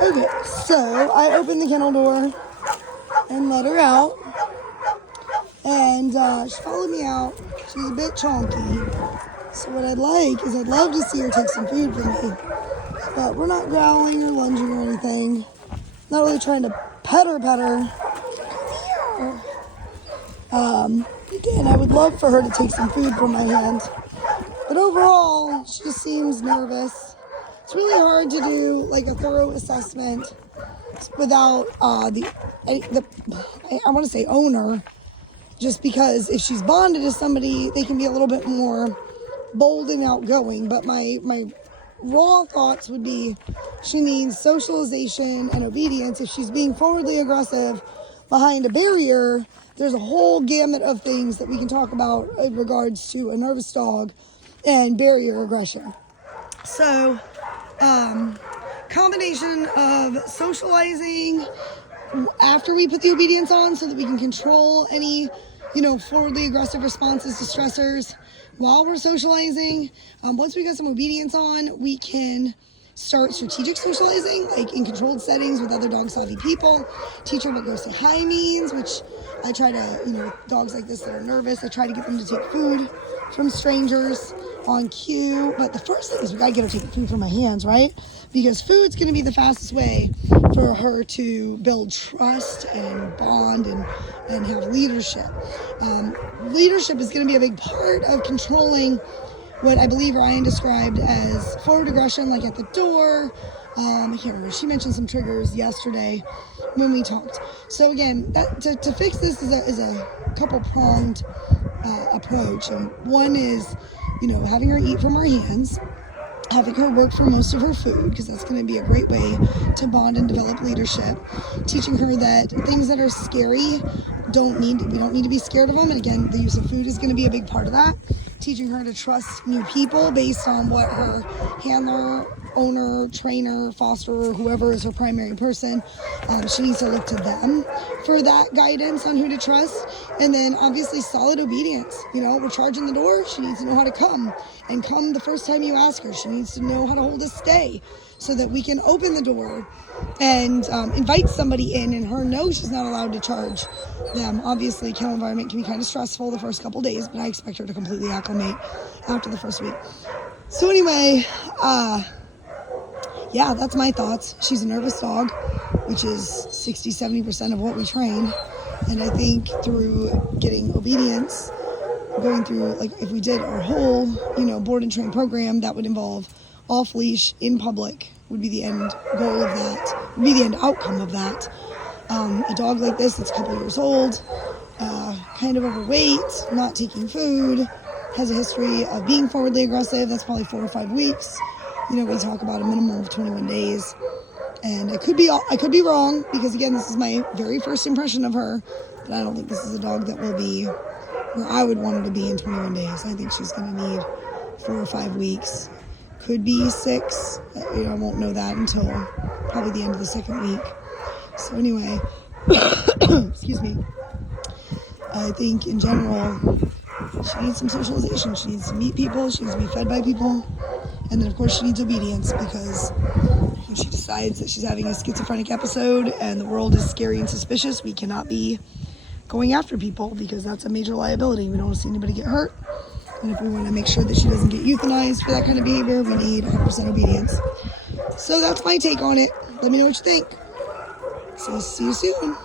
Okay, so I opened the kennel door and let her out. And she followed me out. She's a bit chonky. So what I'd love to see her take some food from me. But we're not growling or lunging or anything. Not really trying to pet her. Again, I would love for her to take some food from my hand. But overall, she just seems nervous. It's really hard to do like a thorough assessment without I want to say owner, just because if she's bonded to somebody, they can be a little bit more bold and outgoing. But my raw thoughts would be she needs socialization and obedience. If she's being forwardly aggressive behind a barrier, there's a whole gamut of things that we can talk about in regards to a nervous dog and barrier aggression. So, combination of socializing after we put the obedience on so that we can control any, forwardly aggressive responses to stressors while we're socializing. Once we got some obedience on, we can start strategic socializing, like in controlled settings with other dog savvy people. Teach her what go say hi means, which I try to, dogs like this that are nervous, I try to get them to take food from strangers on cue. But the first thing is we gotta get her taking food from my hands, right? Because food's gonna be the fastest way for her to build trust and bond and have leadership. Leadership is gonna be a big part of controlling what I believe Ryan described as forward aggression, like at the door. I can't remember. She mentioned some triggers yesterday when we talked. So again, to fix this is a couple-pronged approach. And one is, having her eat from our hands, having her work for most of her food, because that's going to be a great way to bond and develop leadership. Teaching her that things that are scary, we don't need to be scared of them. And again, the use of food is going to be a big part of that. Teaching her to trust new people based on what her handler, owner, trainer, fosterer, whoever is her primary person, she needs to look to them for that guidance on who to trust. And then obviously solid obedience. We're charging the door, she needs to know how to come. And come the first time you ask her. She needs to know how to hold a stay so that we can open the door and invite somebody in and her know she's not allowed to charge them. Obviously, kennel environment can be kind of stressful the first couple days, but I expect her to completely acclimate after the first week. So anyway, that's my thoughts. She's a nervous dog, which is 60-70% of what we train. And I think through getting obedience, going through, like if we did our whole, board and train program, that would involve off leash in public would be the end goal of that, would be the end outcome of that. A dog like this that's a couple years old, kind of overweight, not taking food, has a history of being forwardly aggressive. That's probably 4 or 5 weeks. We talk about a minimum of 21 days. And I could be wrong, because again, this is my very first impression of her, but I don't think this is a dog that will be where I would want her to be in 21 days. I think she's going to need 4 or 5 weeks. Could be 6. I won't know that until probably the end of the second week. So anyway, excuse me. I think in general, she needs some socialization. She needs to meet people. She needs to be fed by people. And then, of course, she needs obedience, because if she decides that she's having a schizophrenic episode and the world is scary and suspicious, we cannot be going after people, because that's a major liability. We don't want to see anybody get hurt. And if we want to make sure that she doesn't get euthanized for that kind of behavior, we need 100% obedience. So that's my take on it. Let me know what you think. So see you soon.